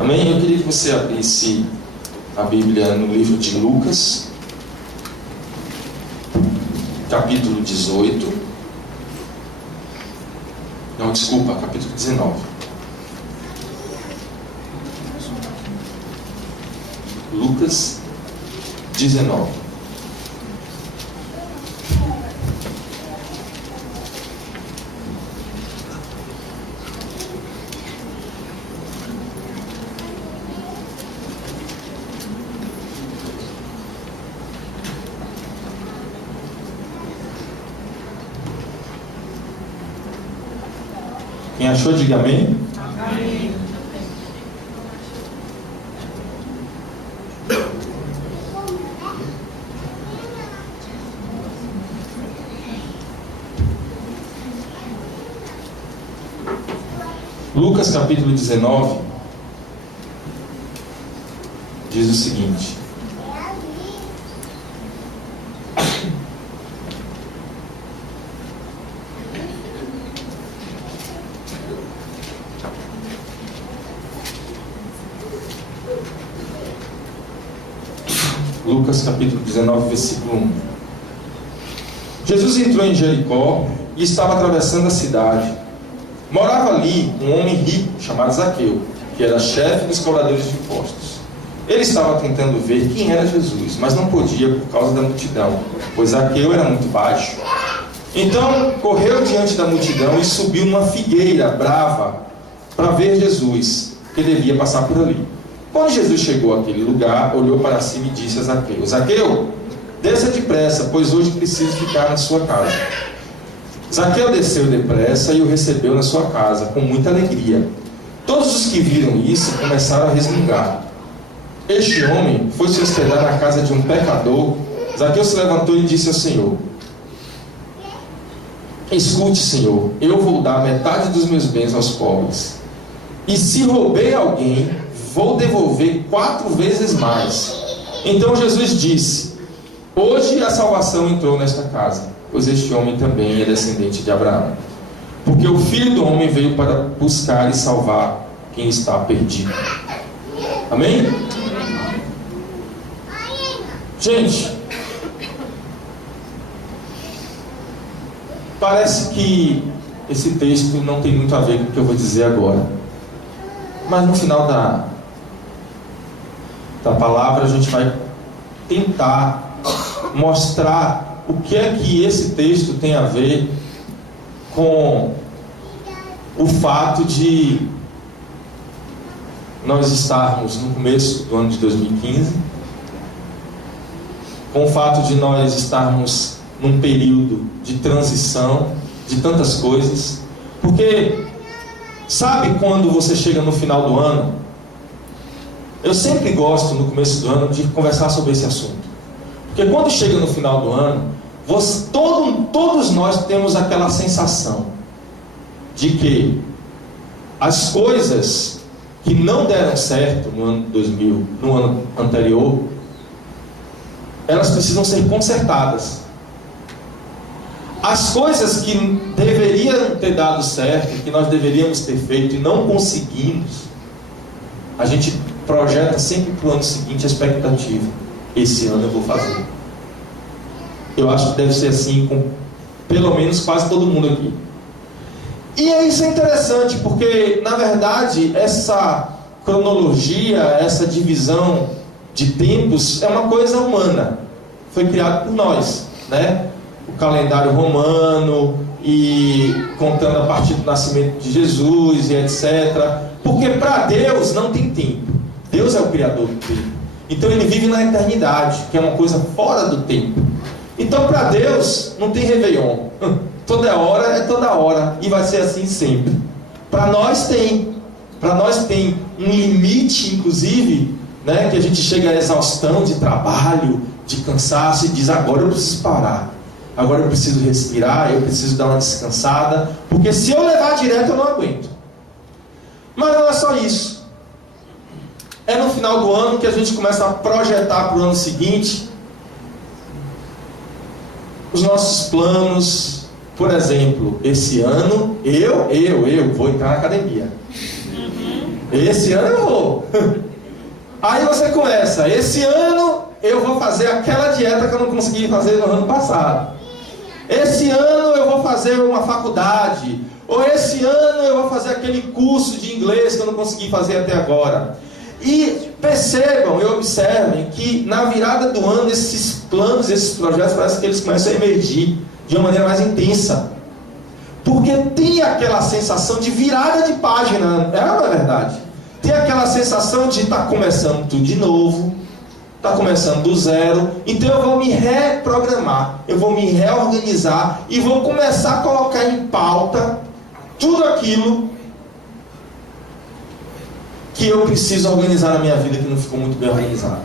Amém? Eu queria que você abrisse a Bíblia no livro de Lucas, capítulo 18. Não, desculpa, capítulo 19. Lucas 19. Quem achou, diga amém. Amém. Lucas capítulo 19 diz o seguinte: Lucas capítulo 19, versículo 1. Jesus entrou em Jericó e estava atravessando a cidade. Morava ali um homem rico chamado Zaqueu, que era chefe dos cobradores de impostos. Ele estava tentando ver quem era Jesus, mas não podia por causa da multidão, pois Zaqueu era muito baixo. Então correu diante da multidão e subiu numa figueira brava para ver Jesus, que devia passar por ali. Quando Jesus chegou àquele lugar, olhou para cima e disse a Zaqueu: Zaqueu, desça depressa, pois hoje preciso ficar na sua casa. Zaqueu desceu depressa e o recebeu na sua casa, com muita alegria. Todos os que viram isso começaram a resmungar. Este homem foi se hospedar na casa de um pecador. Zaqueu se levantou e disse ao Senhor: Escute, Senhor, eu vou dar metade dos meus bens aos pobres. E se roubei alguém, vou devolver 4 vezes mais. Então Jesus disse: Hoje a salvação entrou nesta casa, pois este homem também é descendente de Abraão. Porque o Filho do Homem veio para buscar e salvar quem está perdido. Amém? Gente, parece que esse texto não tem muito a ver com o que eu vou dizer agora. Mas no final da palavra a gente vai tentar mostrar o que é que esse texto tem a ver com o fato de nós estarmos no começo do ano de 2015, com o fato de nós estarmos num período de transição de tantas coisas. Porque sabe quando você chega no final do ano? Eu sempre gosto no começo do ano de conversar sobre esse assunto. Porque quando chega no final do ano, todos nós temos aquela sensação de que as coisas que não deram certo no ano 2000, no ano anterior, elas precisam ser consertadas. As coisas que deveriam ter dado certo, que nós deveríamos ter feito e não conseguimos, a gente projeta sempre para o ano seguinte a expectativa: esse ano eu vou fazer. Eu acho que deve ser assim com pelo menos quase todo mundo aqui. E isso é interessante, porque na verdade essa cronologia, essa divisão de tempos é uma coisa humana. Foi criado por nós, né? O calendário romano, e contando a partir do nascimento de Jesus e etc. Porque para Deus não tem tempo. Deus é o criador do tempo. Então ele vive na eternidade, que é uma coisa fora do tempo. Então para Deus não tem Réveillon. Toda hora é toda hora, e vai ser assim sempre. Para nós tem. Para nós tem um limite, inclusive, né, que a gente chega à exaustão de trabalho, de cansaço, e diz: agora eu preciso parar. Agora eu preciso respirar, eu preciso dar uma descansada, porque se eu levar direto eu não aguento. Mas não é só isso. É no final do ano que a gente começa a projetar para o ano seguinte os nossos planos. Por exemplo, esse ano eu vou entrar na academia. Esse ano eu vou. Aí você começa, esse ano eu vou fazer aquela dieta que eu não consegui fazer no ano passado. Esse ano eu vou fazer uma faculdade. Ou esse ano eu vou fazer aquele curso de inglês que eu não consegui fazer até agora. E percebam e observem que na virada do ano esses planos, esses projetos, parece que eles começam a emergir de uma maneira mais intensa. Porque tem aquela sensação de virada de página, não é verdade? Tem aquela sensação de estar começando tudo de novo, está começando do zero. Então eu vou me reprogramar, eu vou me reorganizar e vou começar a colocar em pauta tudo aquilo que eu preciso organizar na minha vida que não ficou muito bem organizado.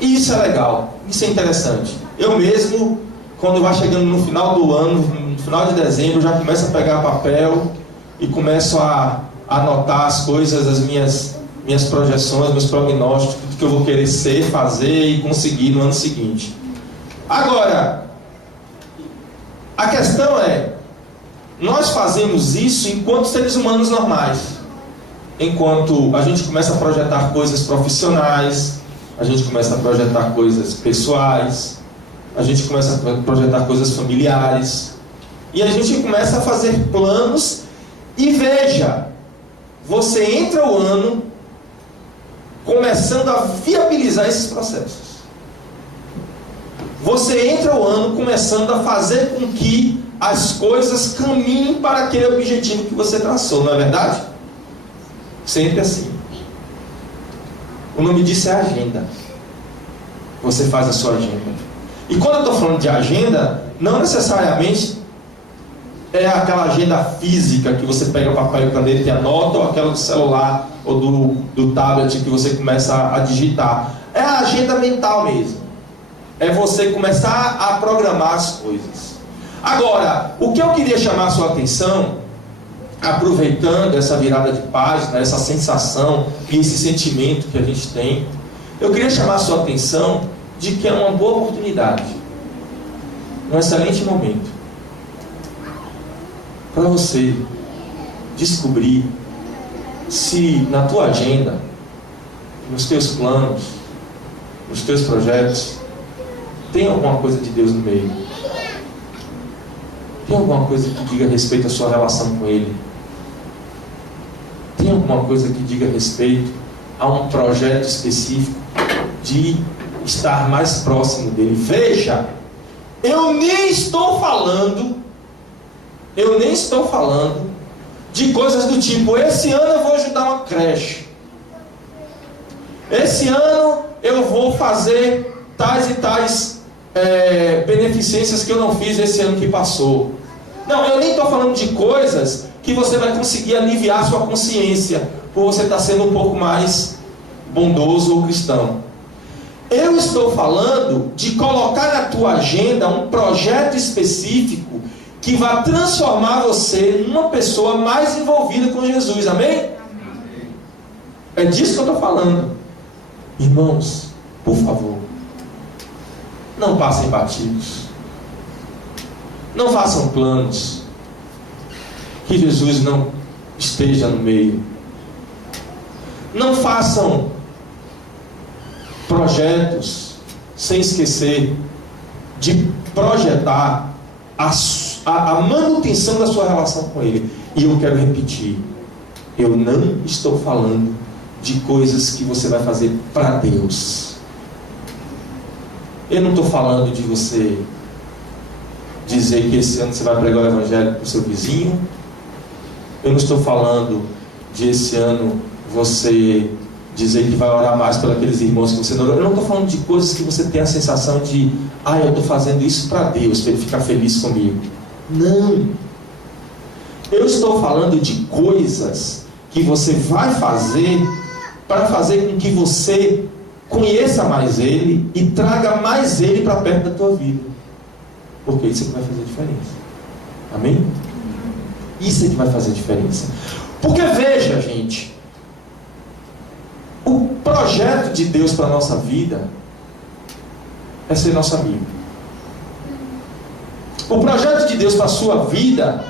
E isso é legal, isso é interessante. Eu mesmo, quando vai chegando no final do ano, no final de dezembro, já começo a pegar papel e começo a anotar as coisas, as minhas projeções, meus prognósticos, tudo que eu vou querer ser, fazer e conseguir no ano seguinte. Agora, a questão é, nós fazemos isso enquanto seres humanos normais. Enquanto a gente começa a projetar coisas profissionais, a gente começa a projetar coisas pessoais, a gente começa a projetar coisas familiares, e a gente começa a fazer planos. E veja, você entra o ano começando a viabilizar esses processos. Você entra o ano começando a fazer com que as coisas caminhem para aquele objetivo que você traçou, não é verdade? Sempre assim. O nome disso é agenda. Você faz a sua agenda. E quando eu estou falando de agenda, não necessariamente é aquela agenda física que você pega papel e caneta e anota, ou aquela do celular ou do tablet que você começa a digitar. É a agenda mental mesmo. É você começar a programar as coisas. Agora, o que eu queria chamar a sua atenção, aproveitando essa virada de página, essa sensação e esse sentimento que a gente tem, eu queria chamar a sua atenção de que é uma boa oportunidade, um excelente momento para você descobrir se na tua agenda, nos teus planos, nos teus projetos, tem alguma coisa de Deus no meio. Tem alguma coisa que diga respeito à sua relação com Ele? Tem alguma coisa que diga respeito a um projeto específico de estar mais próximo dele? Veja, eu nem estou falando de coisas do tipo, esse ano eu vou ajudar uma creche, esse ano eu vou fazer tais e tais beneficências que eu não fiz esse ano que passou. Não, eu nem estou falando de coisas que você vai conseguir aliviar a sua consciência por você estar sendo um pouco mais bondoso ou cristão. Eu estou falando de colocar na tua agenda um projeto específico que vai transformar você numa pessoa mais envolvida com Jesus, amém? É disso que eu estou falando. Irmãos, por favor, não passem batidos. Não façam planos que Jesus não esteja no meio. Não façam projetos sem esquecer de projetar a manutenção da sua relação com Ele. E eu quero repetir, eu não estou falando de coisas que você vai fazer para Deus. Eu não estou falando de você dizer que esse ano você vai pregar o Evangelho para o seu vizinho. Eu não estou falando de esse ano você dizer que vai orar mais pelos aqueles irmãos que você não orou. Eu não estou falando de coisas que você tem a sensação de eu estou fazendo isso para Deus, para Ele ficar feliz comigo. Não. Eu estou falando de coisas que você vai fazer para fazer com que você conheça mais Ele e traga mais Ele para perto da tua vida. Porque isso é que vai fazer diferença. Amém? Isso é que vai fazer diferença. Porque veja, gente, o projeto de Deus para a nossa vida é ser nosso amigo. O projeto de Deus para a sua vida,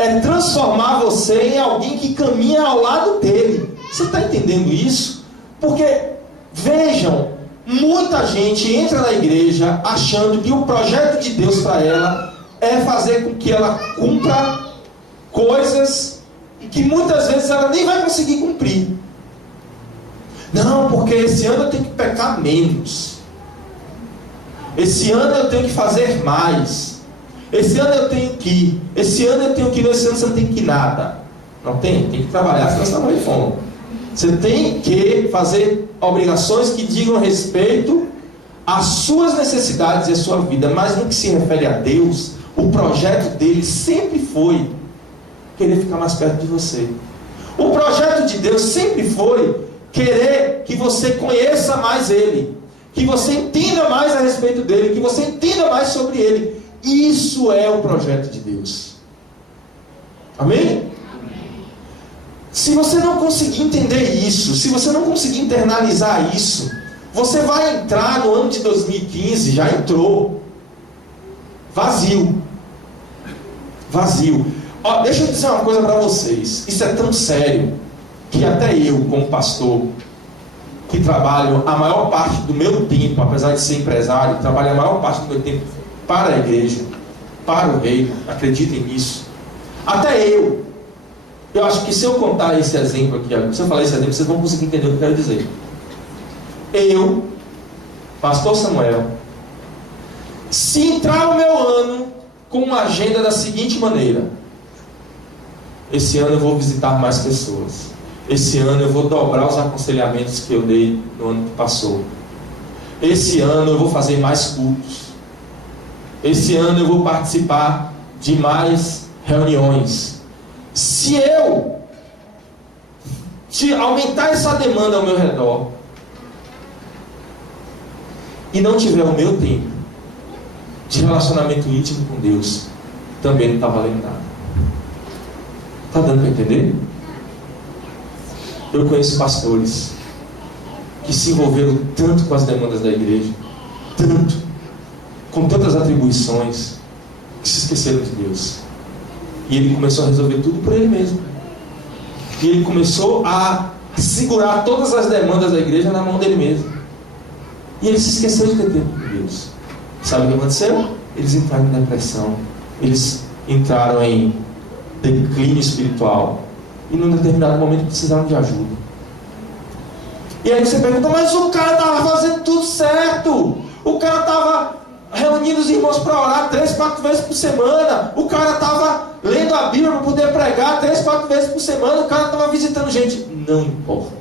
é transformar você em alguém que caminha ao lado dele. Você está entendendo isso? Porque, vejam, muita gente entra na igreja achando que o projeto de Deus para ela é fazer com que ela cumpra coisas que muitas vezes ela nem vai conseguir cumprir. Não, porque esse ano eu tenho que pecar menos. Esse ano eu tenho que fazer mais. Esse ano eu tenho que ir. Esse ano eu tenho que ir. Esse ano você não tem que ir nada. Não tem? Tem que trabalhar, senão você está morrendo de fome. Você tem que fazer obrigações que digam respeito às suas necessidades e à sua vida. Mas no que se refere a Deus, o projeto dele sempre foi querer ficar mais perto de você. O projeto de Deus sempre foi querer que você conheça mais ele, que você entenda mais a respeito dele, que você entenda mais sobre ele. Isso é o projeto de Deus. Amém? Se você não conseguir entender isso, se você não conseguir internalizar isso, você vai entrar no ano de 2015, já entrou, vazio. Vazio. Ó, deixa eu dizer uma coisa para vocês. Isso é tão sério que até eu, como pastor, que trabalho a maior parte do meu tempo, apesar de ser empresário, trabalho a maior parte do meu tempo para a igreja, para o reino, acreditem nisso. Até eu acho que se eu contar esse exemplo aqui, se eu falar esse exemplo, vocês vão conseguir entender o que eu quero dizer. Eu, pastor Samuel, se entrar o meu ano com uma agenda da seguinte maneira: esse ano eu vou visitar mais pessoas. Esse ano eu vou dobrar os aconselhamentos que eu dei no ano que passou. Esse ano eu vou fazer mais cultos. Esse ano eu vou participar de mais reuniões. Se eu aumentar essa demanda ao meu redor e não tiver o meu tempo de relacionamento íntimo com Deus, também não está valendo nada. Está dando para entender? Eu conheço pastores que se envolveram tanto com as demandas da igreja, tanto, com tantas atribuições, que se esqueceram de Deus. E ele começou a resolver tudo por ele mesmo. E ele começou a segurar todas as demandas da igreja na mão dele mesmo. E ele se esqueceu de ter tempo com Deus. Sabe o que aconteceu? Eles entraram em depressão. Eles entraram em declínio espiritual. E num determinado momento precisaram de ajuda. E aí você pergunta: mas o cara estava fazendo tudo certo. O cara estava reunindo os irmãos para orar 3, 4 vezes por semana. O cara estava lendo a Bíblia para poder pregar 3, 4 vezes por semana. O cara estava visitando gente. Não importa.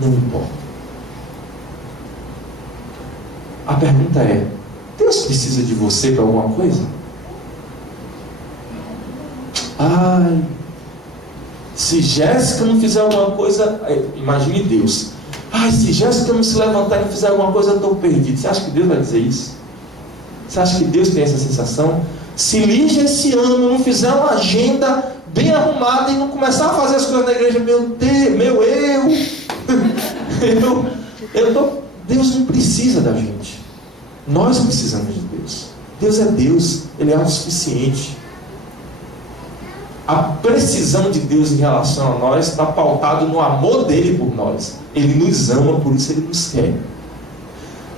Não importa. A pergunta é: Deus precisa de você para alguma coisa? Ai, se Jéssica não fizer alguma coisa, imagine Deus. Ai, se Jéssica não se levantar e não fizer alguma coisa, eu estou perdido. Você acha que Deus vai dizer isso? Você acha que Deus tem essa sensação? Se Lígia esse ano não fizer uma agenda bem arrumada e não começar a fazer as coisas na igreja, meu Deus, Deus não precisa da gente. Nós precisamos de Deus. Deus é Deus, Ele é autossuficiente. A precisão de Deus em relação a nós está pautado no amor dele por nós. Ele nos ama, por isso ele nos quer.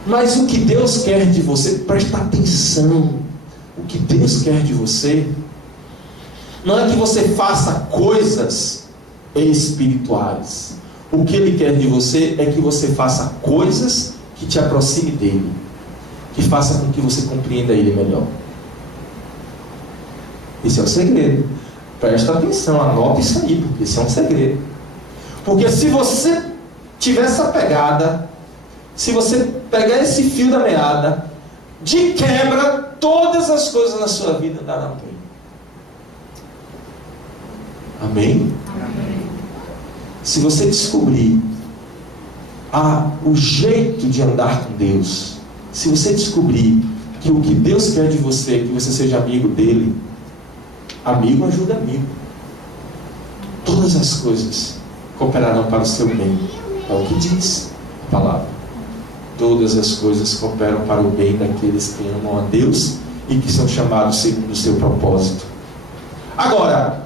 Mas o que Deus quer de você, presta atenção. O que Deus quer de você não é que você faça coisas espirituais. O que Ele quer de você é que você faça coisas que te aproxime dele, que faça com que você compreenda Ele melhor. Esse é o segredo. Presta atenção, anota isso aí, porque isso é um segredo. Porque se você tiver essa pegada, se você pegar esse fio da meada, de quebra, todas as coisas na sua vida darão bem. Amém? Amém? Se você descobrir o jeito de andar com Deus, se você descobrir que o que Deus quer de você é que você seja amigo dele, amigo ajuda amigo, todas as coisas cooperarão para o seu bem. É o que diz a palavra. Todas as coisas cooperam para o bem daqueles que amam a Deus e que são chamados segundo o seu propósito. Agora,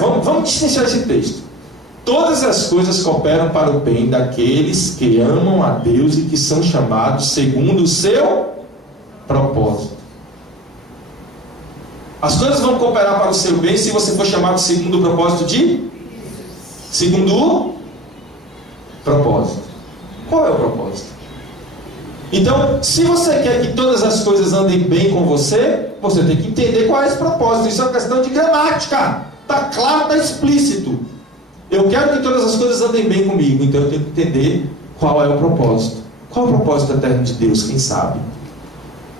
vamos destrinchar esse texto. Todas as coisas cooperam para o bem daqueles que amam a Deus e que são chamados segundo o seu propósito. As coisas vão cooperar para o seu bem se você for chamado segundo o propósito de... Segundo o propósito. Qual é o propósito? Então, se você quer que todas as coisas andem bem com você, você tem que entender qual é esse propósito. Isso é uma questão de gramática. Está claro, está explícito. Eu quero que todas as coisas andem bem comigo, então eu tenho que entender qual é o propósito. Qual é o propósito eterno de Deus? Quem sabe?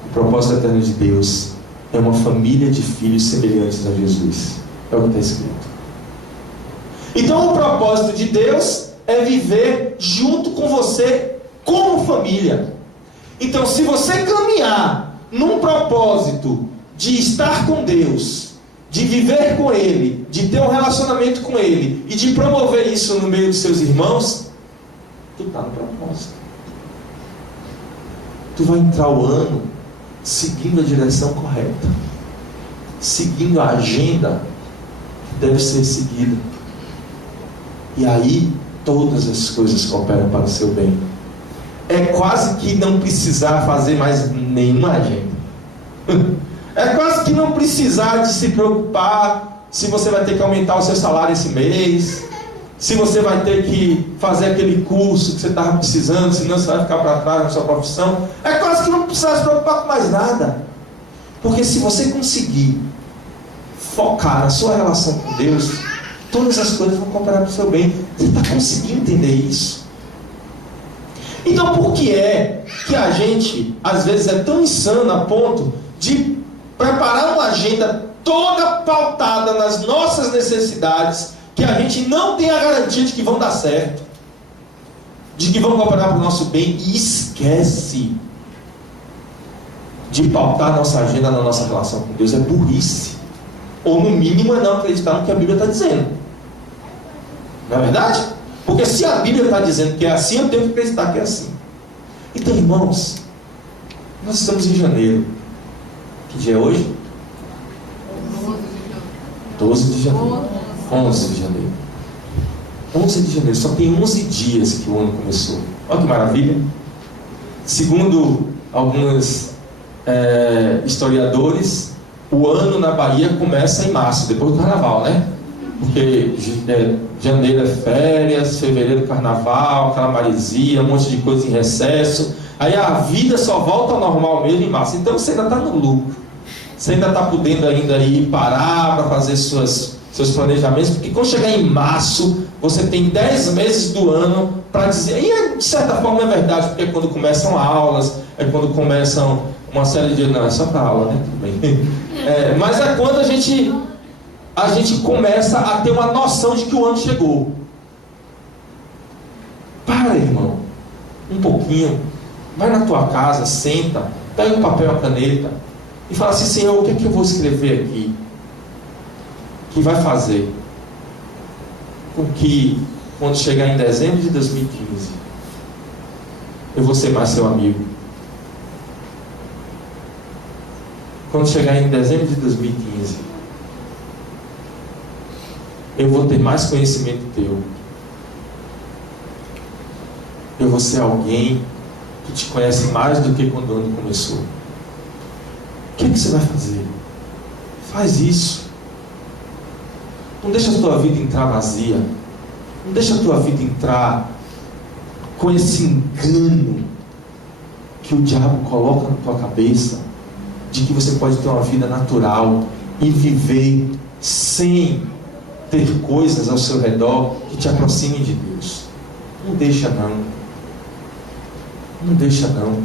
O propósito eterno de Deus é uma família de filhos semelhantes a Jesus. É o que está escrito. Então o propósito de Deus é viver junto com você como família. Então, se você caminhar num propósito de estar com Deus, de viver com Ele, de ter um relacionamento com Ele e de promover isso no meio dos seus irmãos, tu está no propósito. Tu vai entrar o ano seguindo a direção correta, seguindo a agenda que deve ser seguida. E aí todas as coisas cooperam para o seu bem. É quase que não precisar fazer mais nenhuma agenda. É quase que não precisar de se preocupar se você vai ter que aumentar o seu salário esse mês, se você vai ter que fazer aquele curso que você estava precisando, senão você vai ficar para trás na sua profissão. É quase que não precisar se preocupar com mais nada. Porque se você conseguir focar na sua relação com Deus, todas as coisas vão cooperar para o seu bem. Você está conseguindo entender isso? Então, por que é que a gente, às vezes, é tão insano a ponto de preparar uma agenda toda pautada nas nossas necessidades, que a gente não tem a garantia de que vão dar certo, de que vão cooperar para o nosso bem, e esquece de pautar a nossa agenda na nossa relação com Deus? É burrice. Ou, no mínimo, é não acreditar no que a Bíblia está dizendo. Não é verdade? Porque se a Bíblia está dizendo que é assim, eu tenho que acreditar que é assim. Então, irmãos, nós estamos em janeiro. Que dia é hoje? 12 de janeiro. 11 de janeiro. 11 de janeiro. Só tem 11 dias que o ano começou. Olha que maravilha. Segundo alguns historiadores, o ano na Bahia começa em março, depois do carnaval, né? Porque janeiro é férias, fevereiro carnaval, aquela maresia, um monte de coisa em recesso. Aí a vida só volta ao normal mesmo em março. Então você ainda está no lucro. Você ainda está podendo ainda ir parar para fazer seus planejamentos. Porque quando chegar em março, você tem 10 meses do ano para dizer. E de certa forma é verdade, porque é quando começam aulas, é quando começam uma série de... Não, é só para aula, né? Tudo bem. Mas é quando a gente começa a ter uma noção de que o ano chegou. Para, irmão, um pouquinho, vai na tua casa, senta, pega um papel e uma caneta e fala assim: Senhor, o que é que eu vou escrever aqui que vai fazer com que, quando chegar em dezembro de 2015, eu vou ser mais seu amigo? Quando chegar em dezembro de 2015, eu vou ter mais conhecimento teu. Eu vou ser alguém que te conhece mais do que quando o ano começou. O que é que você vai fazer? Faz isso. Não deixa a tua vida entrar vazia. Não deixa a tua vida entrar com esse engano que o diabo coloca na tua cabeça, de que você pode ter uma vida natural e viver sem ter coisas ao seu redor que te aproximem de Deus. Não deixa não. Não deixa não.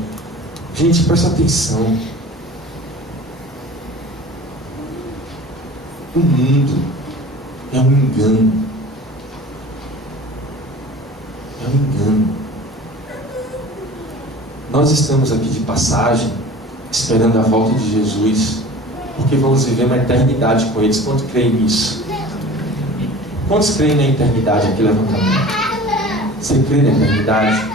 Gente, presta atenção. O mundo é um engano. É um engano. Nós estamos aqui de passagem, esperando a volta de Jesus, porque vamos viver uma eternidade com eles. Quantos creem nisso? Quantos creem na eternidade aqui? Levanta a mão. Você crê na eternidade?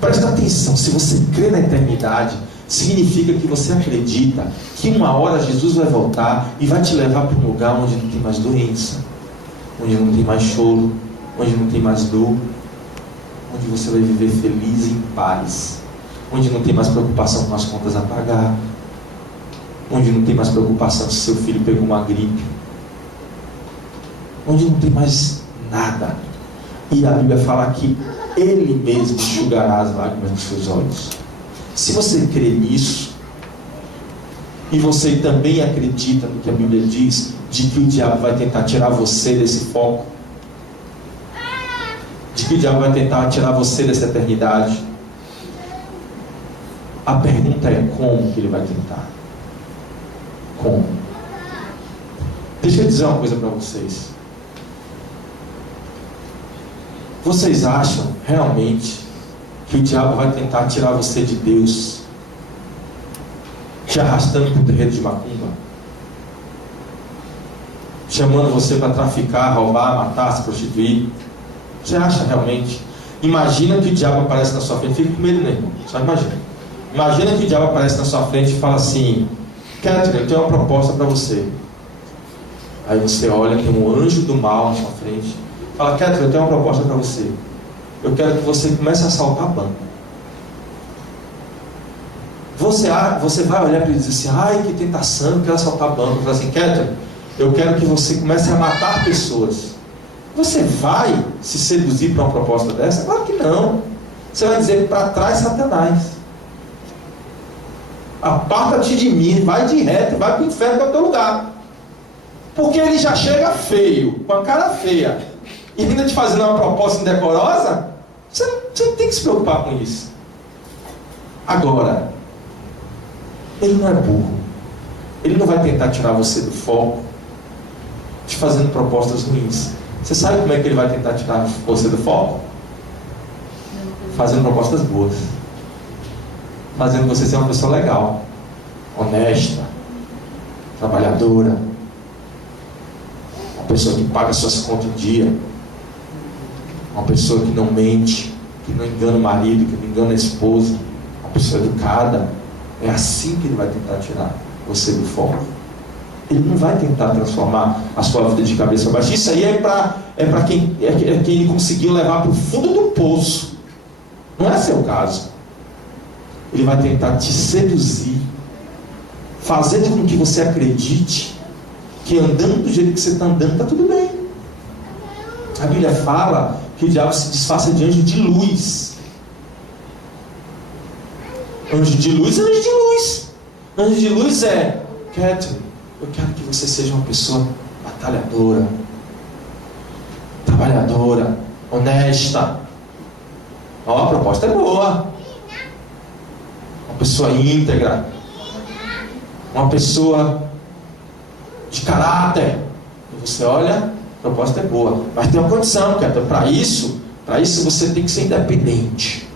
Presta atenção, se você crê na eternidade, significa que você acredita que uma hora Jesus vai voltar e vai te levar para um lugar onde não tem mais doença, onde não tem mais choro, onde não tem mais dor, onde você vai viver feliz e em paz, onde não tem mais preocupação com as contas a pagar, onde não tem mais preocupação se seu filho pegou uma gripe, onde não tem mais nada. E a Bíblia fala que Ele mesmo enxugará as lágrimas dos seus olhos. Se você crê nisso, e você também acredita no que a Bíblia diz, de que o diabo vai tentar tirar você desse foco, de que o diabo vai tentar tirar você dessa eternidade, a pergunta é: como que ele vai tentar? Como? Deixa eu dizer uma coisa para vocês. Vocês acham realmente que o diabo vai tentar tirar você de Deus, te arrastando para o terreiro de macumba, chamando você para traficar, roubar, matar, se prostituir? Você acha realmente? Imagina que o diabo aparece na sua frente. Fica com medo, né, irmão? Só imagina. Imagina que o diabo aparece na sua frente e fala assim: Catherine, eu tenho uma proposta para você. Aí você olha, tem um anjo do mal na sua frente. Fala: Catherine, eu tenho uma proposta para você. Eu quero que você comece a assaltar banco. Você vai olhar para ele e dizer assim: ai, que tentação, eu quero assaltar banco. Fala assim: Catherine, eu quero que você comece a matar pessoas. Você vai se seduzir para uma proposta dessa? Claro que não. Você vai dizer: para trás, Satanás. Aparta-te de mim, vai de reto, vai para o inferno, que é o teu lugar. Porque ele já chega feio, com a cara feia, e ainda te fazendo uma proposta indecorosa. Você não tem que se preocupar com isso. Agora, ele não é burro. Ele não vai tentar tirar você do foco te fazendo propostas ruins. Você sabe como é que ele vai tentar tirar você do foco? Fazendo propostas boas, fazendo você ser uma pessoa legal, honesta, trabalhadora, uma pessoa que paga suas contas em dia, uma pessoa que não mente, que não engana o marido, que não engana a esposa, uma pessoa educada. É assim que ele vai tentar tirar você do foco. Ele não vai tentar transformar a sua vida de cabeça para baixo. Isso aí é para quem ele conseguiu levar para o fundo do poço. Não é seu caso. Ele vai tentar te seduzir, fazendo com que você acredite que andando do jeito que você está andando está tudo bem. A Bíblia fala que o diabo se disfarça de anjo de luz. Anjo de luz é anjo de luz. Anjo de luz é: Catherine, eu quero que você seja uma pessoa batalhadora, trabalhadora, honesta. Ó, a proposta é boa. Uma pessoa íntegra, uma pessoa de caráter. E você olha, a proposta é boa, mas tem uma condição, cara. Para isso você tem que ser independente.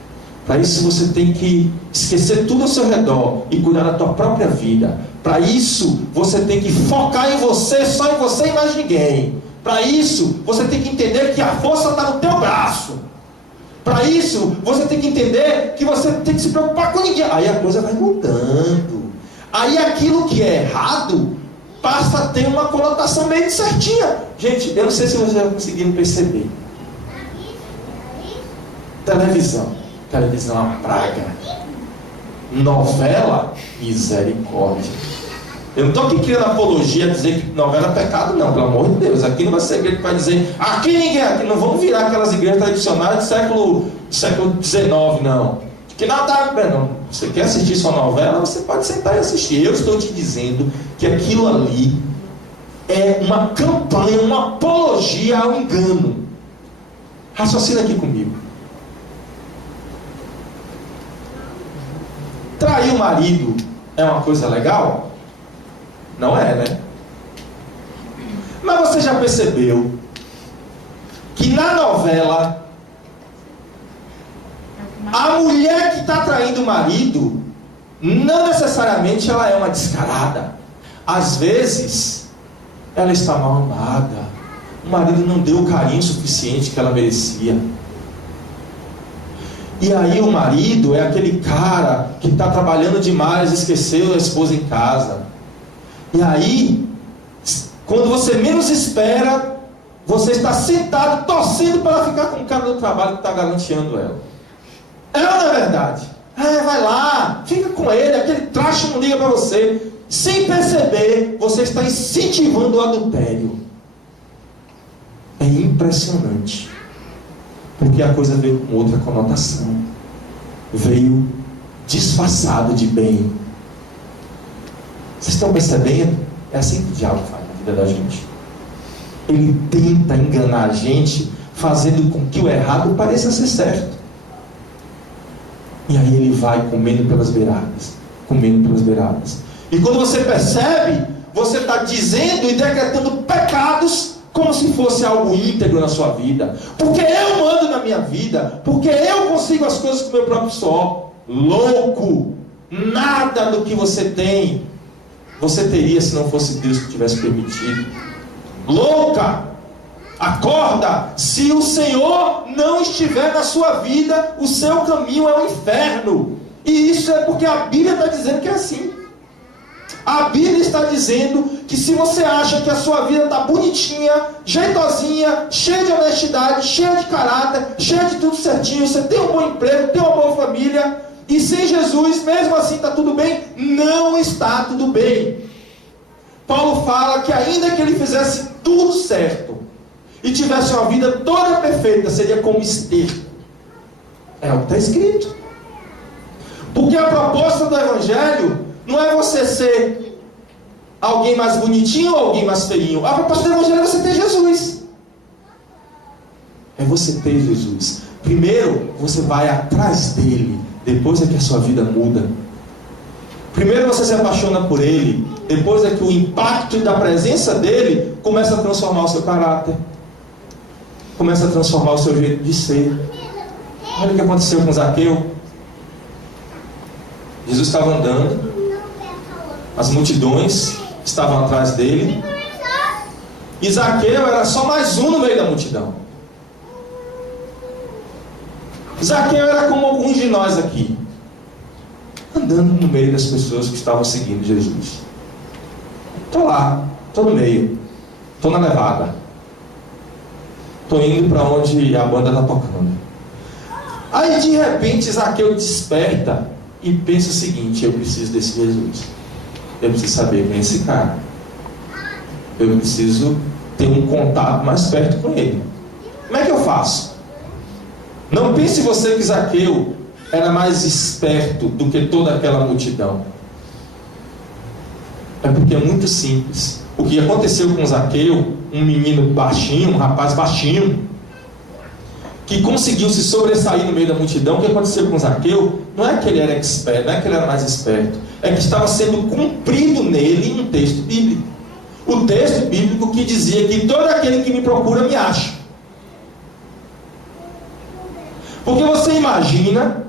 Para isso você tem que esquecer tudo ao seu redor e cuidar da tua própria vida. Para isso você tem que focar em você, só em você e mais ninguém. Para isso você tem que entender que a força está no teu braço. Para isso você tem que entender que você tem que se preocupar com ninguém. Aí a coisa vai mudando. Aí aquilo que é errado passa a ter uma conotação meio certinha. Gente, eu não sei se vocês já conseguiram perceber. Televisão é uma praga. Novela, misericórdia. Eu não estou aqui criando apologia a dizer que novela é pecado, não, pelo amor de Deus. Aqui não vai ser igreja que vai dizer: aqui ninguém, aqui não vamos virar aquelas igrejas tradicionais do século XIX, não. Que nada, não. Você quer assistir sua novela, você pode sentar e assistir. Eu estou te dizendo que aquilo ali é uma campanha, uma apologia ao engano. Raciocina aqui comigo. Trair o marido é uma coisa legal? Não é, né? Mas você já percebeu que na novela a mulher que está traindo o marido não necessariamente ela é uma descarada. Às vezes ela está mal amada. O marido não deu o carinho suficiente que ela merecia. E aí o marido é aquele cara que está trabalhando demais, esqueceu a esposa em casa. E aí, quando você menos espera, você está sentado, torcendo para ficar com o cara do trabalho que está garantindo ela. É ou não é verdade? Vai lá, fica com ele, aquele traste não liga para você. Sem perceber, você está incentivando o adultério. É impressionante. Porque a coisa veio com outra conotação. Veio disfarçado de bem. Vocês estão percebendo? É assim que o diabo faz na vida da gente. Ele tenta enganar a gente, fazendo com que o errado pareça ser certo. E aí ele vai comendo pelas beiradas. Comendo pelas beiradas. E quando você percebe, você está dizendo e decretando pecados como se fosse algo íntegro na sua vida. Porque eu mando na minha vida. Porque eu consigo as coisas com o meu próprio suor. Louco! Nada do que você tem, você teria se não fosse Deus que tivesse permitido. Louca! Acorda! Se o Senhor não estiver na sua vida, o seu caminho é o inferno. E isso é porque a Bíblia está dizendo que é assim. A Bíblia está dizendo que se você acha que a sua vida está bonitinha, jeitosinha, cheia de honestidade, cheia de caráter, cheia de tudo certinho, você tem um bom emprego, tem uma boa família, e sem Jesus, mesmo assim está tudo bem? Não está tudo bem. Paulo fala que ainda que ele fizesse tudo certo, e tivesse uma vida toda perfeita, seria como esterco. É o que está escrito. Porque a proposta do Evangelho não é você ser alguém mais bonitinho ou alguém mais feinho. A proposta do Evangelho é você ter Jesus. É você ter Jesus. Primeiro, você vai atrás dele. Depois é que a sua vida muda. Primeiro você se apaixona por ele. Depois é que o impacto da presença dele começa a transformar o seu caráter. Começa a transformar o seu jeito de ser. Olha o que aconteceu com Zaqueu. Jesus estava andando. As multidões estavam atrás dele. E Zaqueu era só mais um no meio da multidão. Zaqueu era como alguns de nós aqui, andando no meio das pessoas que estavam seguindo Jesus. Estou lá, estou no meio, estou na levada, estou indo para onde a banda está tocando. Aí de repente Zaqueu desperta e pensa o seguinte: eu preciso desse Jesus. Eu preciso saber quem é esse cara. Eu preciso ter um contato mais perto com ele. Como é que eu faço? Não pense você que Zaqueu era mais esperto do que toda aquela multidão. É porque é muito simples. O que aconteceu com Zaqueu, um menino baixinho, um rapaz baixinho, que conseguiu se sobressair no meio da multidão. O que aconteceu com Zaqueu não é que ele era expert, não é que ele era mais esperto, é que estava sendo cumprido nele um texto bíblico. O texto bíblico que dizia que todo aquele que me procura me acha. Porque você imagina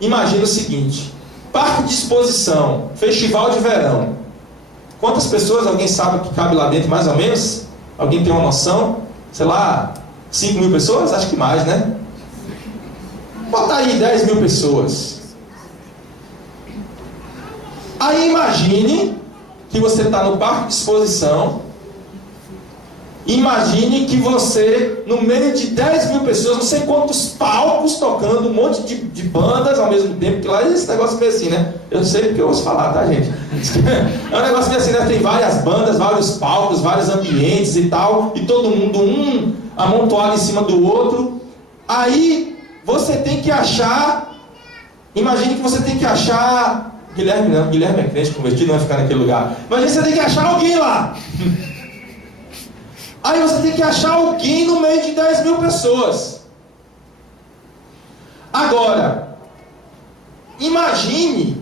o seguinte: parque de exposição, festival de verão. Quantas pessoas alguém sabe que cabe lá dentro, mais ou menos? Alguém tem uma noção? Sei lá, 5 mil pessoas? Acho que mais, né? Bota aí 10 mil pessoas. Aí imagine que você está no parque de exposição. Imagine que você, no meio de 10 mil pessoas, não sei quantos palcos tocando, um monte de bandas ao mesmo tempo, que lá é esse negócio meio assim, né? Eu sei porque eu ouço falar, tá, gente? É um negócio meio assim, né? Tem várias bandas, vários palcos, vários ambientes e tal, e todo mundo amontoado em cima do outro. Aí você tem que achar, imagine que você tem que achar, Guilherme é crente convertido, não vai ficar naquele lugar. Imagine que você tem que achar alguém lá. Aí você tem que achar alguém no meio de 10 mil pessoas. Agora, imagine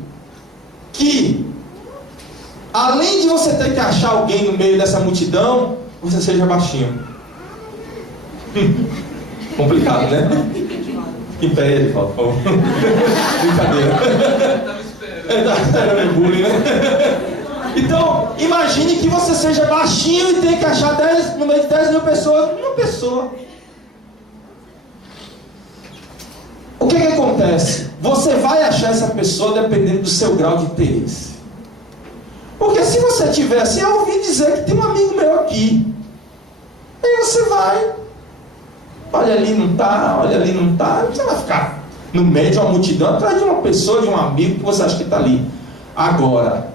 que, além de você ter que achar alguém no meio dessa multidão, você seja baixinho. Complicado, né? Fique em pé aí, por favor. Brincadeira. Estava esperando o bullying, né? Então, imagine que você seja baixinho e tenha que achar no meio de 10 mil pessoas, uma pessoa. O que acontece? Você vai achar essa pessoa dependendo do seu grau de interesse. Porque se você tiver assim, eu ouvi dizer que tem um amigo meu aqui. Aí você vai. Olha ali, não tá, olha ali, não tá. Você vai ficar no meio de uma multidão, atrás de uma pessoa, de um amigo que você acha que está ali. Agora,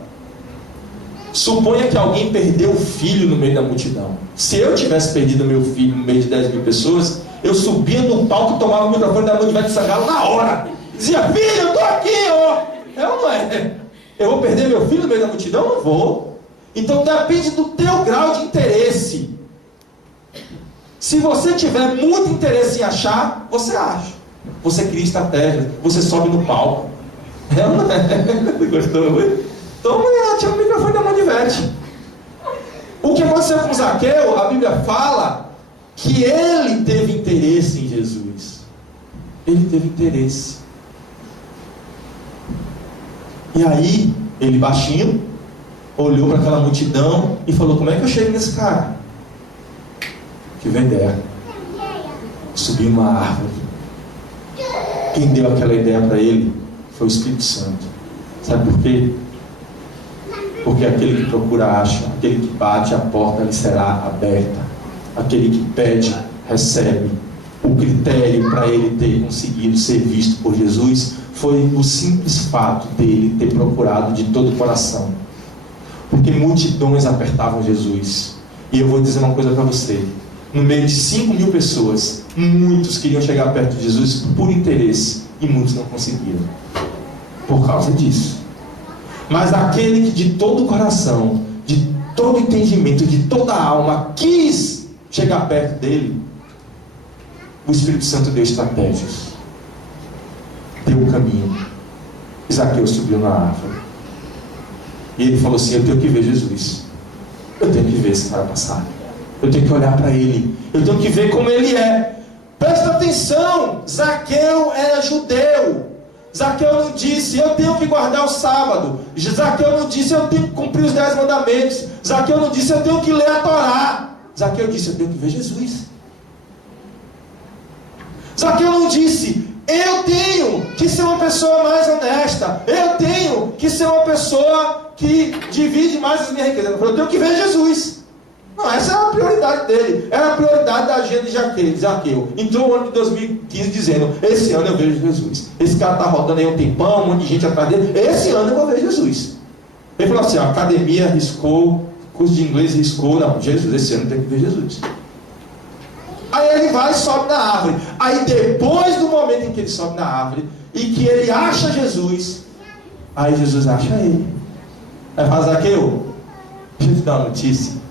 suponha que alguém perdeu o filho no meio da multidão. Se eu tivesse perdido meu filho no meio de 10 mil pessoas, eu subia no palco, tomava o microfone da mão de Ivete Sangalo na hora. Dizia, filho, eu tô aqui, ó. Não é. Eu vou perder meu filho no meio da multidão? Não vou. Então depende do teu grau de interesse. Se você tiver muito interesse em achar, você acha. Você cria estratégia, você sobe no palco. Não é? Gostou? Toma, tinha o microfone da mão de Ivete. O que aconteceu com Zaqueu, a Bíblia fala que ele teve interesse em Jesus. Ele teve interesse. E aí, ele baixinho, olhou para aquela multidão e falou, como é que eu chego nesse cara? Tive uma ideia. Subi uma árvore. Quem deu aquela ideia para ele foi o Espírito Santo. Sabe por quê? Porque aquele que procura acha, aquele que bate a porta lhe será aberta, aquele que pede recebe. O critério para ele ter conseguido ser visto por Jesus foi o simples fato dele ter procurado de todo o coração, porque multidões apertavam Jesus. E eu vou dizer uma coisa para você, no meio de 5.000 pessoas, muitos queriam chegar perto de Jesus por interesse, e muitos não conseguiram por causa disso. Mas aquele que de todo o coração, de todo entendimento, de toda a alma quis chegar perto dele, o Espírito Santo deu estratégias, deu o caminho. Zaqueu subiu na árvore e ele falou assim, eu tenho que ver Jesus, eu tenho que ver esse cara passar, eu tenho que olhar para ele, eu tenho que ver como ele é. Presta atenção, Zaqueu era judeu. Zaqueu não disse, eu tenho que guardar o sábado. Zaqueu não disse, eu tenho que cumprir os 10 mandamentos. Zaqueu não disse, eu tenho que ler a Torá. Zaqueu disse, eu tenho que ver Jesus. Zaqueu não disse, eu tenho que ser uma pessoa mais honesta, eu tenho que ser uma pessoa que divide mais as minhas riquezas. Ele falou, eu tenho que ver Jesus. Não, essa era a prioridade dele, era a prioridade da agenda de Zaqueu. Entrou o ano de 2015 dizendo, esse ano eu vejo Jesus. Esse cara está rodando aí um tempão, um monte de gente atrás dele, esse ano eu vou ver Jesus. Ele falou assim, a academia riscou, curso de inglês riscou, não, Jesus, esse ano tem que ver Jesus. Aí ele vai e sobe na árvore. Aí depois do momento em que ele sobe na árvore e que ele acha Jesus, aí Jesus acha ele. Aí fala, Zaqueu, deixa eu te dar uma notícia.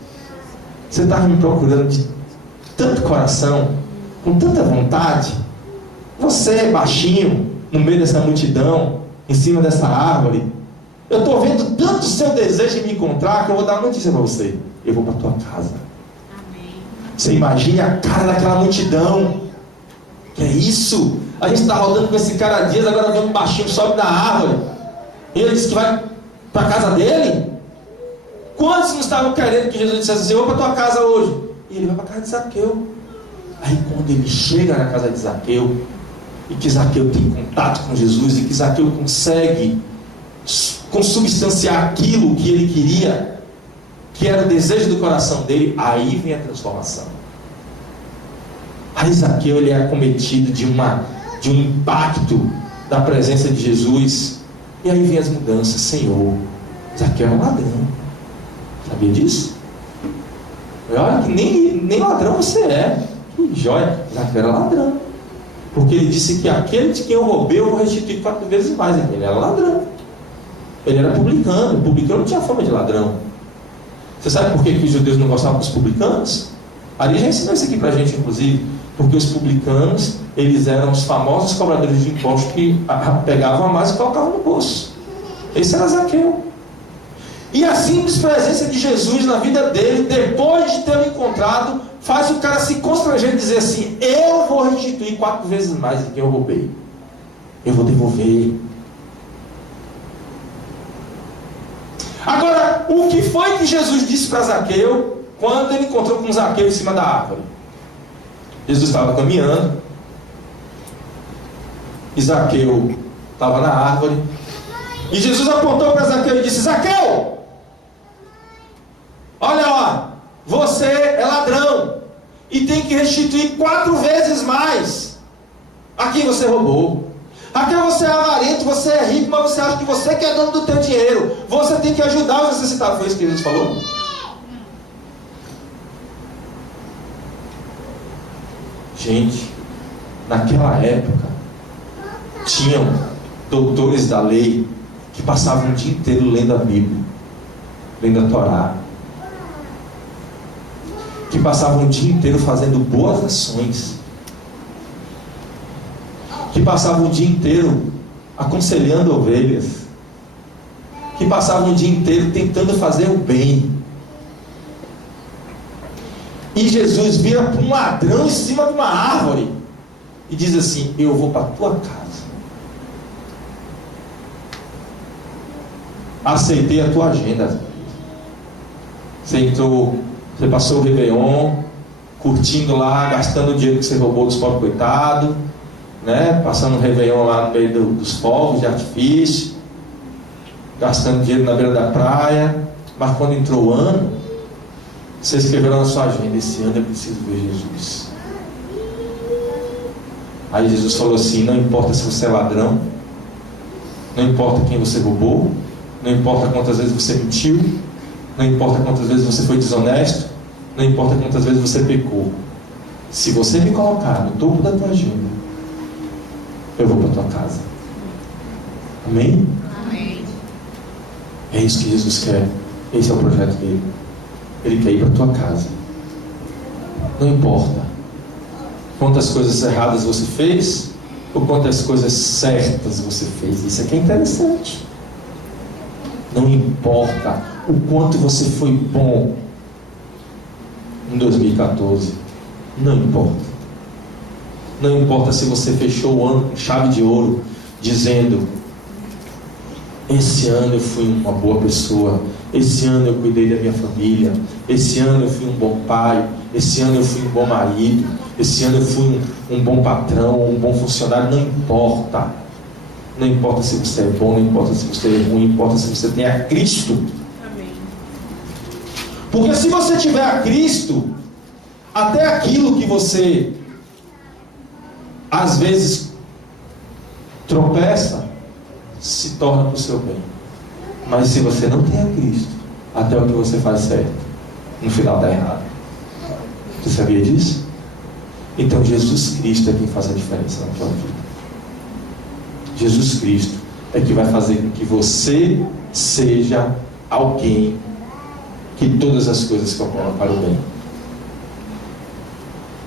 Você estava me procurando de tanto coração, com tanta vontade. Você, baixinho, no meio dessa multidão, em cima dessa árvore. Eu estou vendo tanto o seu desejo de me encontrar que eu vou dar uma notícia para você. Eu vou para a tua casa. Amém. Você imagine a cara daquela multidão. Que é isso? A gente está rodando com esse cara há dias, agora vem um baixinho, sobe na árvore. E ele disse que vai para a casa dele? Quantos não estavam querendo que Jesus dissesse assim, eu vou para a tua casa hoje? E ele vai para a casa de Zaqueu. Aí quando ele chega na casa de Zaqueu, e que Zaqueu tem contato com Jesus, e que Zaqueu consegue consubstanciar aquilo que ele queria, que era o desejo do coração dele, aí vem a transformação. Aí Zaqueu, ele é acometido de um impacto da presença de Jesus, e aí vem as mudanças. Senhor, Zaqueu é um ladrão. Sabia disso? Olha que nem ladrão você é. Que joia. Zaqueu era ladrão. Porque ele disse que aquele de quem eu roubei, eu vou restituir 4 vezes mais. Ele era ladrão. Ele era publicano. O publicano não tinha fama de ladrão. Você sabe por que os judeus não gostavam dos publicanos? Ali já ensinou isso aqui pra gente, inclusive. Porque os publicanos, eles eram os famosos cobradores de impostos que pegavam a mais e colocavam no bolso. Esse era Zaqueu. E a simples presença de Jesus na vida dele, depois de tê-lo encontrado, faz o cara se constranger e dizer assim, eu vou restituir 4 vezes mais do que eu roubei. Eu vou devolver. Agora, o que foi que Jesus disse para Zaqueu quando ele encontrou com Zaqueu em cima da árvore? Jesus estava caminhando E Zaqueu estava na árvore. E Jesus apontou para Zaqueu e disse: Zaqueu, olha lá, você é ladrão e tem que restituir 4 vezes mais a quem você roubou. Aqui você é avarento, você é rico, mas você acha que você que é dono do teu dinheiro. Você tem que ajudar os necessitados. Foi isso que Jesus falou? Gente, naquela época tinham doutores da lei que passavam o dia inteiro lendo a Bíblia, lendo a Torá, que passavam o dia inteiro fazendo boas ações, que passavam o dia inteiro aconselhando ovelhas, que passavam o dia inteiro tentando fazer o bem. E Jesus vira para um ladrão em cima de uma árvore e diz assim: eu vou para a tua casa, aceitei a tua agenda. Você entrou, você passou o Réveillon curtindo lá, gastando o dinheiro que você roubou dos pobres coitados, né? Passando o Réveillon lá no meio dos fogos de artifício, gastando dinheiro na beira da praia. Mas quando entrou o ano, você escreveu na sua agenda: esse ano eu preciso ver Jesus. Aí Jesus falou assim: não importa se você é ladrão, não importa quem você roubou, não importa quantas vezes você mentiu, não importa quantas vezes você foi desonesto, não importa quantas vezes você pecou, se você me colocar no topo da tua agenda, eu vou para a tua casa. Amém? Amém. É isso que Jesus quer. Esse é o projeto dele. Ele quer ir para a tua casa. Não importa quantas coisas erradas você fez ou quantas coisas certas você fez. Isso aqui é interessante. Não importa o quanto você foi bom em 2014. Não importa. Não importa se você fechou o ano com chave de ouro, dizendo: esse ano eu fui uma boa pessoa, esse ano eu cuidei da minha família, esse ano eu fui um bom pai, esse ano eu fui um bom marido, esse ano eu fui um bom patrão, um bom funcionário. Não importa. Não importa se você é bom, não importa se você é ruim, não importa se você tem a Cristo. Amém. Porque se você tiver a Cristo, até aquilo que você às vezes tropeça, se torna para o seu bem. Mas se você não tem a Cristo, até o que você faz certo, no final dá errado. Você sabia disso? Então Jesus Cristo é quem faz a diferença na tua vida. Jesus Cristo é que vai fazer com que você seja alguém que todas as coisas cooperam para o bem.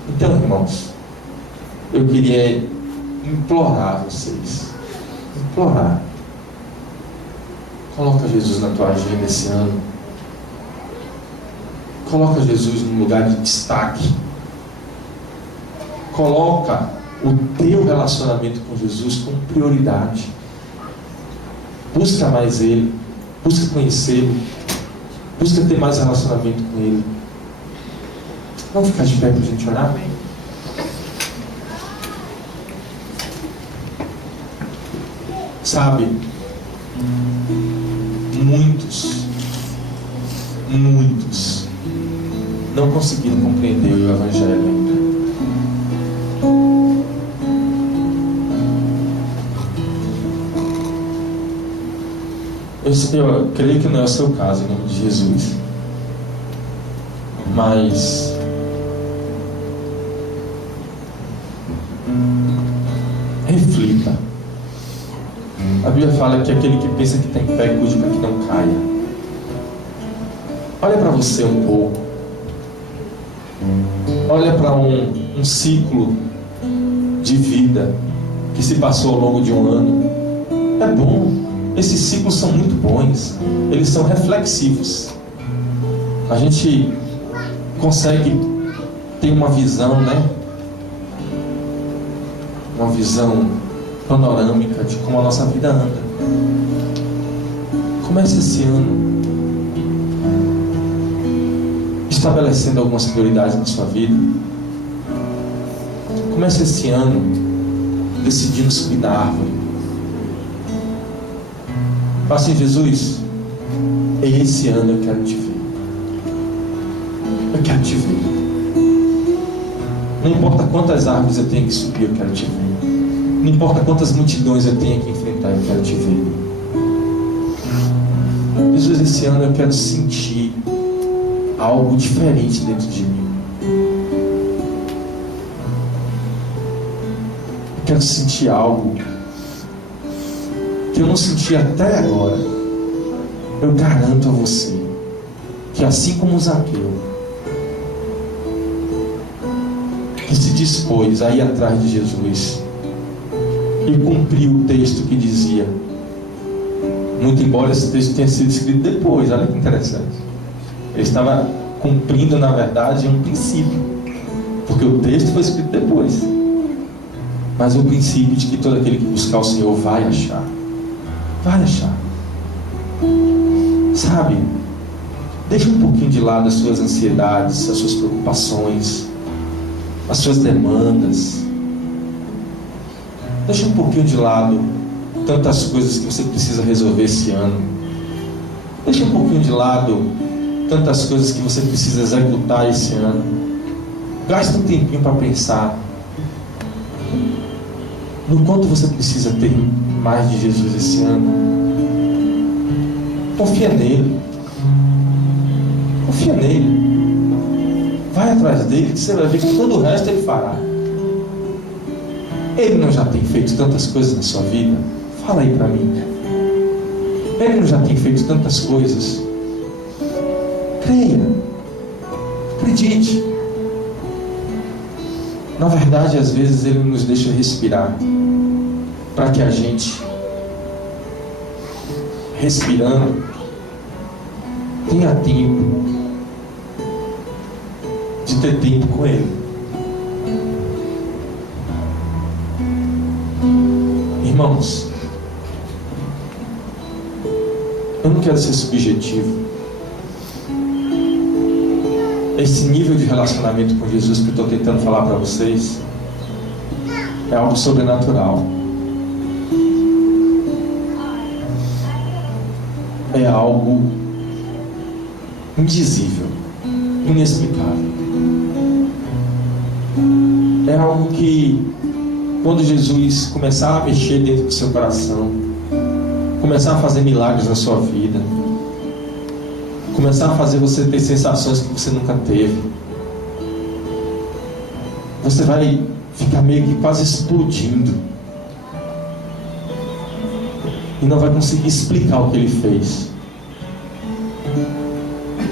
Então, irmãos, eu queria implorar vocês, coloca Jesus na tua agenda esse ano, coloca Jesus num lugar de destaque, coloca o teu relacionamento com Jesus como prioridade, busca mais Ele, busca conhecê-lo, busca ter mais relacionamento com Ele. Vamos ficar de pé para a gente orar? Sabe, muitos não conseguiram compreender o Evangelho ainda. Eu creio que não é o seu caso, em nome de Jesus. Mas reflita. A Bíblia fala que aquele que pensa que tem pé, cuide para que não caia. Olha para você um pouco. Olha para um ciclo de vida que se passou ao longo de um ano. É bom. Esses ciclos são muito bons. Eles são reflexivos. A gente consegue ter uma visão, né? Uma visão panorâmica de como a nossa vida anda. Comece esse ano estabelecendo algumas prioridades na sua vida. Comece esse ano decidindo subir na árvore. Fala assim: Jesus, esse ano eu quero te ver. Eu quero te ver. Não importa quantas árvores eu tenho que subir, eu quero te ver. Não importa quantas multidões eu tenho que enfrentar, eu quero te ver. Jesus, esse ano eu quero sentir algo diferente dentro de mim. Eu quero sentir algo que eu não senti até agora. Eu garanto a você que, assim como Zaqueu, que se dispôs a ir atrás de Jesus e cumpriu o texto que dizia, muito embora esse texto tenha sido escrito depois, olha que interessante, ele estava cumprindo, na verdade, um princípio, porque o texto foi escrito depois, mas o princípio de que todo aquele que buscar o Senhor vai achar. Sabe, deixa um pouquinho de lado as suas ansiedades, as suas preocupações, as suas demandas. Deixa um pouquinho de lado tantas coisas que você precisa resolver esse ano. Deixa um pouquinho de lado tantas coisas que você precisa executar esse ano. Gasta um tempinho para pensar no quanto você precisa ter mais de Jesus esse ano. Confia nele. Confia nele. Vai atrás dele, que você vai ver que todo o resto ele fará. Ele não já tem feito tantas coisas na sua vida? Fala aí para mim. Ele não já tem feito tantas coisas? Creia. Acredite. Na verdade, às vezes ele nos deixa respirar, para que a gente, respirando, tenha tempo de ter tempo com ele. Irmãos, eu não quero ser subjetivo. Esse nível de relacionamento com Jesus que eu estou tentando falar para vocês é algo sobrenatural. É algo indizível, inexplicável. É algo que, quando Jesus começar a mexer dentro do seu coração, começar a fazer milagres na sua vida, começar a fazer você ter sensações que você nunca teve, você vai ficar meio que quase explodindo e não vai conseguir explicar o que ele fez.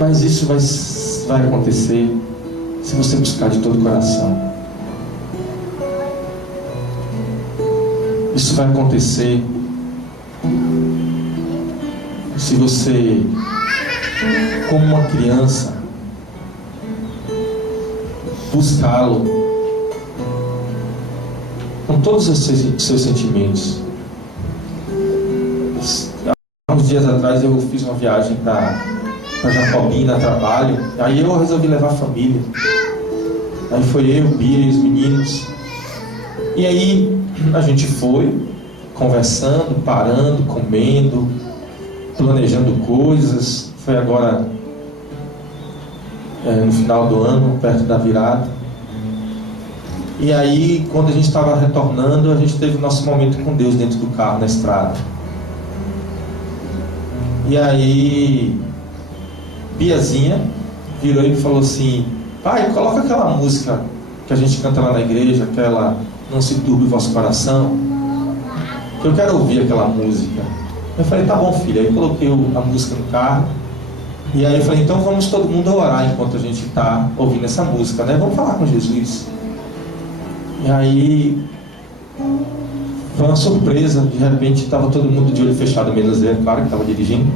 Mas isso vai acontecer se você buscar de todo o coração. Isso vai acontecer se você, como uma criança, buscá-lo com todos os seus sentimentos. Há uns dias atrás eu fiz uma viagem para Jacobina, a trabalho. Aí eu resolvi levar a família. Aí foi eu, Bia e os meninos. E aí a gente foi conversando, parando, comendo, planejando coisas. Foi agora no final do ano, perto da virada. E aí, quando a gente estava retornando, a gente teve nosso momento com Deus dentro do carro, na estrada. E aí Biazinha virou e falou assim: pai, coloca aquela música que a gente canta lá na igreja, aquela Não Se Turbe o Vosso Coração, que eu quero ouvir aquela música. Eu falei: tá bom, filha. Aí eu coloquei a música no carro. E aí eu falei: então vamos todo mundo orar enquanto a gente está ouvindo essa música, né? Vamos falar com Jesus. E aí foi uma surpresa. De repente estava todo mundo de olho fechado, menos ele, claro que estava dirigindo,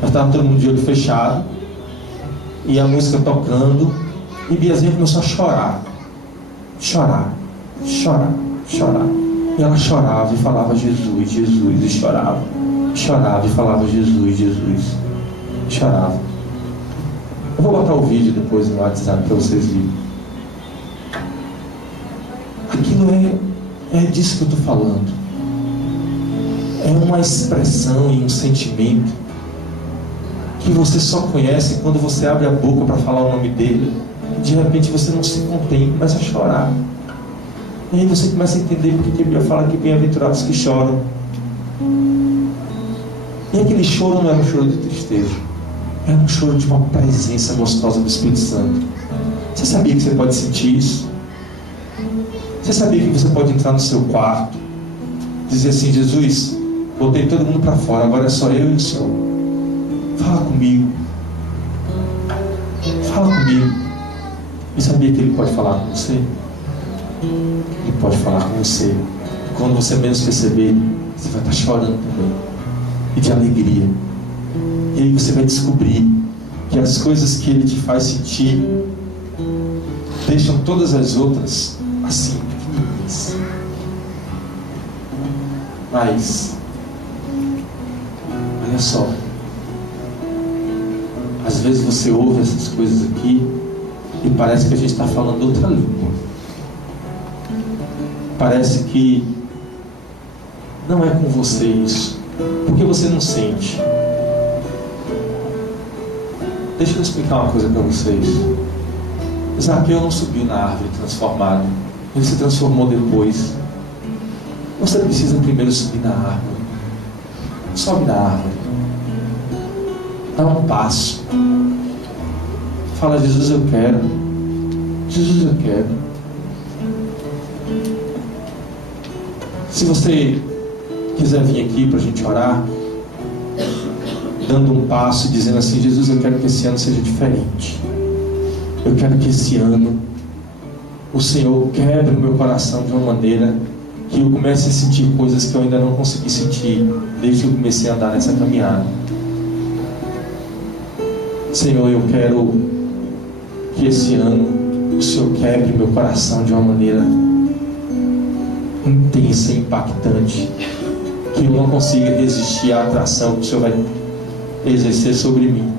mas estava todo mundo de olho fechado e a música tocando, e Biazinha começou a chorar. E ela chorava e falava Jesus, Jesus, e chorava e falava Jesus, Jesus, chorava. Eu vou botar o vídeo depois no WhatsApp para vocês verem. Aquilo É disso que eu estou falando. É uma expressão e um sentimento que você só conhece quando você abre a boca para falar o nome dele. De repente você não se contém, começa a chorar. E aí você começa a entender porque a Bíblia fala que bem-aventurados que choram. E aquele choro não é um choro de tristeza, é um choro de uma presença gostosa do Espírito Santo. Você sabia que você pode sentir isso? Você sabia que você pode entrar no seu quarto, dizer assim: Jesus, botei todo mundo para fora, agora é só eu e o Senhor. Fala comigo. Fala comigo. E sabia que Ele pode falar com você? Ele pode falar com você. E quando você menos perceber, você vai estar chorando também. E de alegria. E aí você vai descobrir que as coisas que Ele te faz sentir deixam todas as outras assim, pequenininhas. Mas olha só, às vezes você ouve essas coisas aqui e parece que a gente está falando outra língua. Parece que não é com você isso, porque você não sente. Deixa eu explicar uma coisa para vocês. Zaqueu não subiu na árvore transformado, ele se transformou depois. Você precisa primeiro subir na árvore. Sobe na árvore, dá um passo, fala: Jesus, eu quero. Jesus, eu quero. Se você quiser vir aqui para a gente orar, dando um passo e dizendo assim: Jesus, eu quero que esse ano seja diferente. Eu quero que esse ano o Senhor quebre o meu coração de uma maneira que eu comece a sentir coisas que eu ainda não consegui sentir desde que eu comecei a andar nessa caminhada. Senhor, eu quero que esse ano o Senhor quebre meu coração de uma maneira intensa e impactante, que eu não consiga resistir à atração que o Senhor vai exercer sobre mim.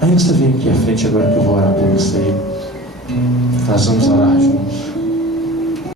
Aí você vem aqui à frente agora que eu vou orar por você. Nós vamos orar juntos.